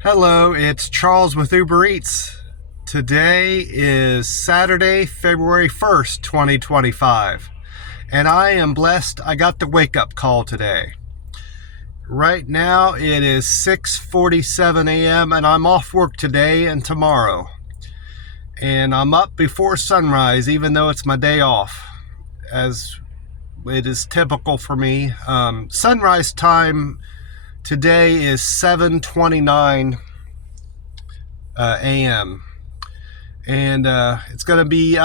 Hello, it's Charles with Uber Eats. Today is Saturday, February 1st, 2025, and I am blessed I got the wake-up call today. Right now it is 6:47 a.m. and I'm off work today and tomorrow. And I'm up before sunrise even though it's my day off, as it is typical for me. Sunrise time today is 7:29 a.m. and it's going to be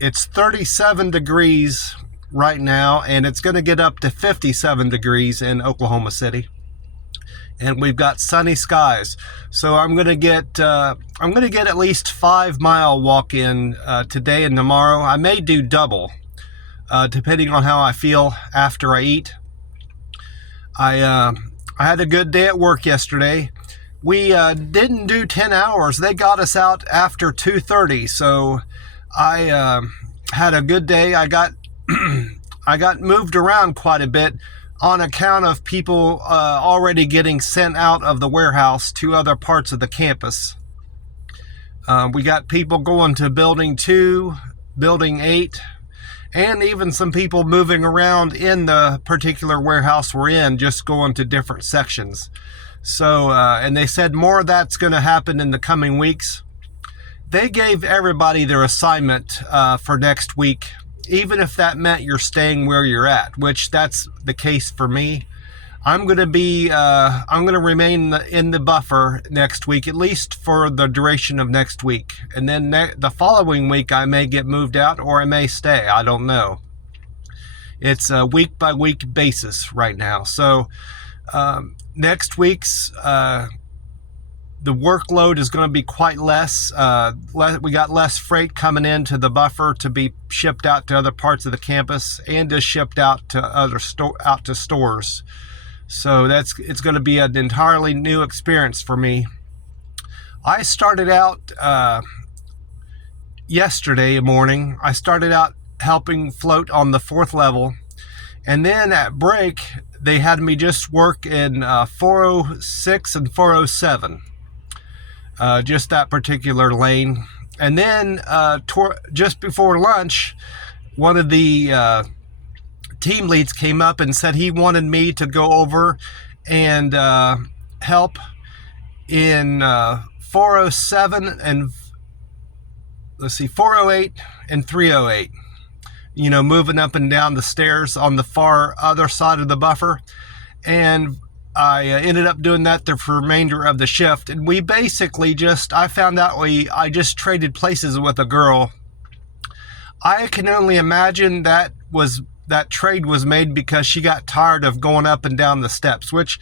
it's 37 degrees right now, and it's going to get up to 57 degrees in Oklahoma City, and we've got sunny skies. So I'm going to get at least 5 mile walk in today and tomorrow. I may do double depending on how I feel after I eat. I had a good day at work yesterday. We didn't do 10 hours. They got us out after 2:30, so I had a good day. I got I got moved around quite a bit on account of people already getting sent out of the warehouse to other parts of the campus. We got people going to Building 2, Building 8, and even some people moving around in the particular warehouse we're in, just going to different sections. So, and they said more of that's going to happen in the coming weeks. They gave everybody their assignment for next week, even if that meant you're staying where you're at, which that's the case for me. I'm going to remain in the buffer next week, at least for the duration of next week. And then the following week, I may get moved out or I may stay. I don't know. It's a week by week basis right now. So, next week's the workload is going to be quite less. We got less freight coming into the buffer to be shipped out to other parts of the campus and just shipped out to stores. So it's going to be an entirely new experience for me. I started out yesterday morning. I started out helping float on the 4th level, and then at break they had me just work in 406 and 407, just that particular lane. And then just before lunch, one of the team leads came up and said he wanted me to go over and help in 407 and 408 and 308. You know, moving up and down the stairs on the far other side of the buffer. And I ended up doing that the remainder of the shift. And we basically I found out I just traded places with a girl. I can only imagine that trade was made because she got tired of going up and down the steps, which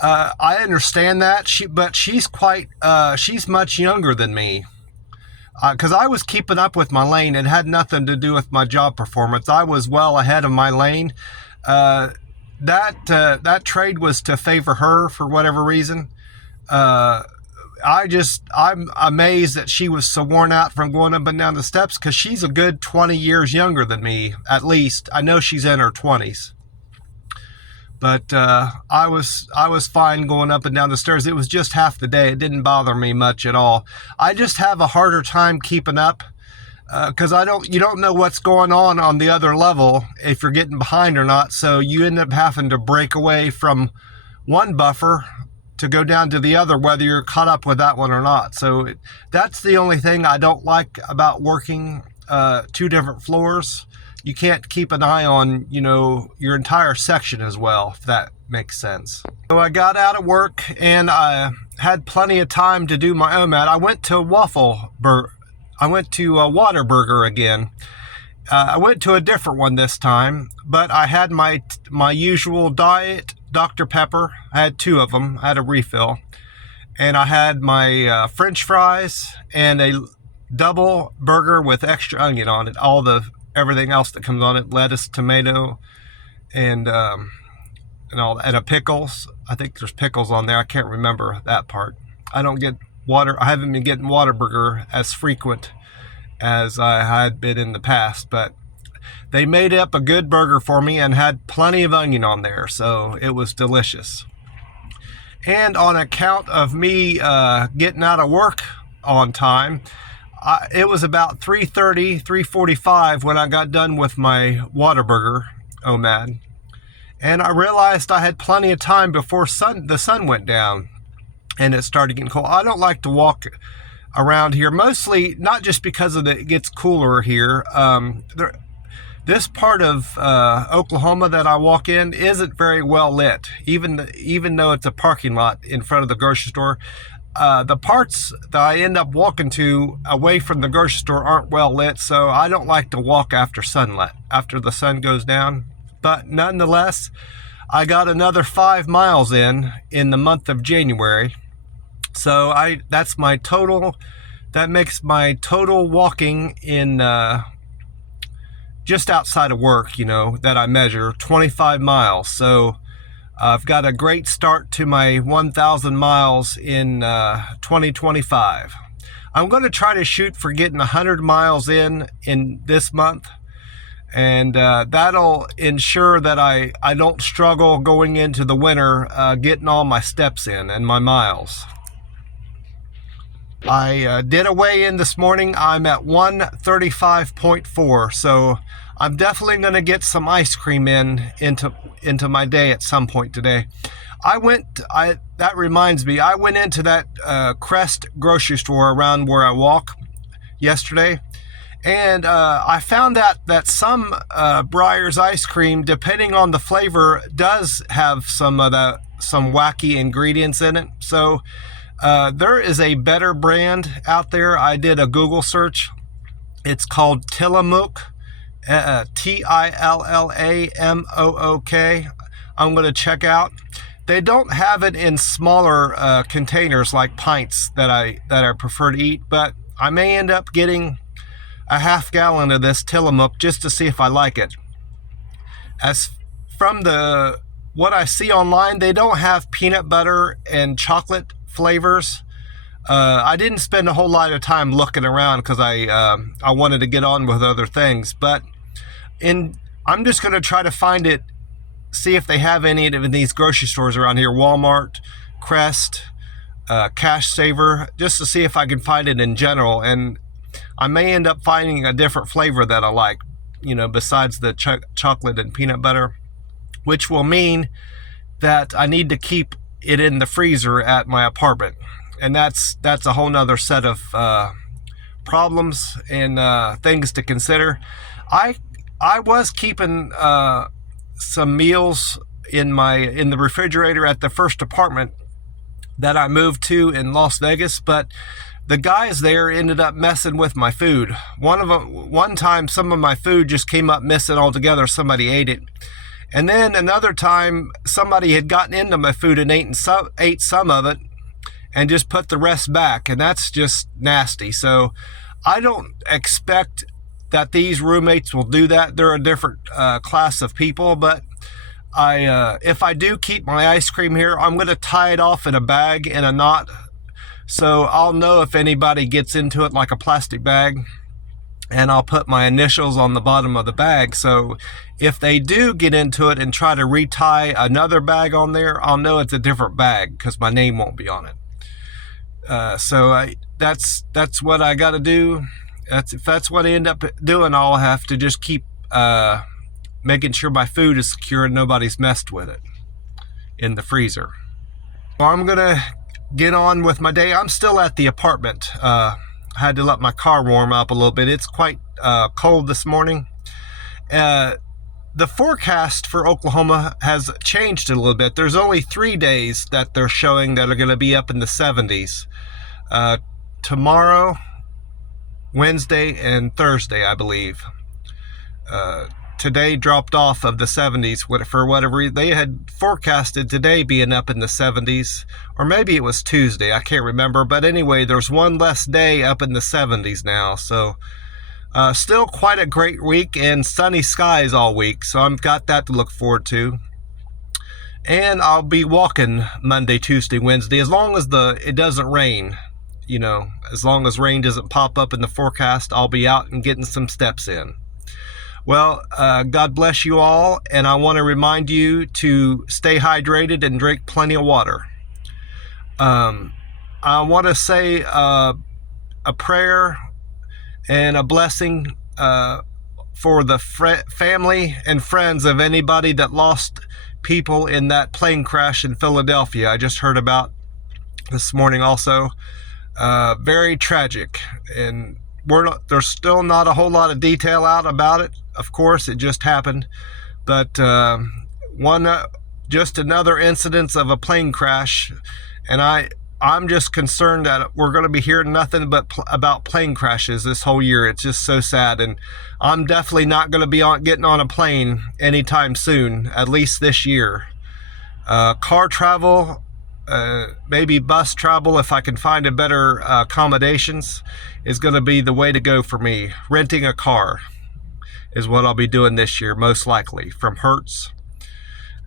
I understand that. But she's much younger than me. Because I was keeping up with my lane. It had nothing to do with my job performance. I was well ahead of my lane. That trade was to favor her for whatever reason. I'm amazed that she was so worn out from going up and down the steps, because she's a good 20 years younger than me, at least. I know she's in her 20s. But I was fine going up and down the stairs. It was just half the day. It didn't bother me much at all. I just have a harder time keeping up because you don't know what's going on the other level, if you're getting behind or not. So you end up having to break away from one buffer to go down to the other, whether you're caught up with that one or not. So that's the only thing I don't like about working 2 different floors. You can't keep an eye on, your entire section as well, if that makes sense. So I got out of work and I had plenty of time to do my OMAD. I went to Whataburger again. I went to a different one this time, but I had my usual diet Dr. Pepper. I had 2 of them. I had a refill. And I had my French fries and a double burger with extra onion on it. Everything else that comes on it, lettuce, tomato, and a pickles. I think there's pickles on there. I can't remember that part. I haven't been getting Whataburger as frequent as I had been in the past, but they made up a good burger for me and had plenty of onion on there, so it was delicious. And on account of me getting out of work on time, it was about 3:30, 3:45 when I got done with my Whataburger OMAD. And I realized I had plenty of time before the sun went down and it started getting cold. I don't like to walk around here, mostly not just because it gets cooler here. This part of Oklahoma that I walk in isn't very well lit, even though it's a parking lot in front of the grocery store. The parts that I end up walking to away from the grocery store aren't well lit, so I don't like to walk after the sun goes down. But nonetheless, I got another 5 miles in the month of January. So that makes my total walking in just outside of work, that I measure, 25 miles. So I've got a great start to my 1,000 miles in 2025. I'm going to try to shoot for getting 100 miles in this month. And that'll ensure that I don't struggle going into the winter getting all my steps in and my miles. I did a weigh-in this morning. I'm at 135.4, so I'm definitely going to get some ice cream into my day at some point today. That reminds me, I went into that Crest grocery store around where I walk yesterday, and I found out that some Breyers ice cream, depending on the flavor, does have some wacky ingredients in it. So there is a better brand out there. I did a Google search. It's called Tillamook, Tillamook. I'm going to check out. They don't have it in smaller containers like pints that I prefer to eat, but I may end up getting a half gallon of this Tillamook just to see if I like it. As from what I see online, they don't have peanut butter and chocolate flavors. I didn't spend a whole lot of time looking around because I wanted to get on with other things, but I'm just going to try to find it, see if they have any of these grocery stores around here, Walmart, Crest, Cash Saver, just to see if I can find it in general. And I may end up finding a different flavor that I like, besides the chocolate and peanut butter, which will mean that I need to keep it in the freezer at my apartment. And that's a whole nother set of problems and things to consider. I was keeping some meals in the refrigerator at the first apartment that I moved to in Las Vegas, but the guys there ended up messing with my food. One time, some of my food just came up missing altogether. Somebody ate it. And then another time, somebody had gotten into my food and ate some of it and just put the rest back. And that's just nasty. So I don't expect that these roommates will do that. They're a different class of people. But if I do keep my ice cream here, I'm going to tie it off in a bag in a knot. So I'll know if anybody gets into it, like a plastic bag, and I'll put my initials on the bottom of the bag. So if they do get into it and try to retie another bag on there, I'll know it's a different bag because my name won't be on it. That's what I got to do. If that's what I end up doing, I'll have to just keep making sure my food is secure and nobody's messed with it in the freezer. Well, I'm going to get on with my day. I'm still at the apartment. I had to let my car warm up a little bit. It's quite cold this morning. The forecast for Oklahoma has changed a little bit. There's only 3 days that they're showing that are going to be up in the 70s. Tomorrow, Wednesday, and Thursday, I believe. Today dropped off of the 70s for whatever reason. They had forecasted today being up in the 70s, or maybe it was Tuesday, I can't remember. But anyway, there's one less day up in the 70s now. So still quite a great week and sunny skies all week. So I've got that to look forward to. And I'll be walking Monday, Tuesday, Wednesday, as long as it doesn't rain. As long as rain doesn't pop up in the forecast, I'll be out and getting some steps in. Well, God bless you all, and I want to remind you to stay hydrated and drink plenty of water. I want to say a prayer and a blessing for the family and friends of anybody that lost people in that plane crash in Philadelphia. I just heard about this morning also. Very tragic, and there's still not a whole lot of detail out about it. Of course, it just happened, but just another incidence of a plane crash, and I'm just concerned that we're going to be hearing nothing but about plane crashes this whole year. It's just so sad, and I'm definitely not going to be getting on a plane anytime soon, at least this year. Car travel, maybe bus travel, if I can find a better accommodations, is going to be the way to go for me. Renting a car is what I'll be doing this year, most likely, from Hertz,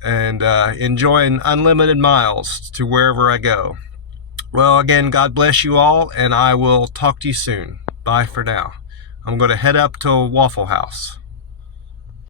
and enjoying unlimited miles to wherever I go. Well, again, God bless you all, and I will talk to you soon. Bye for now. I'm going to head up to Waffle House.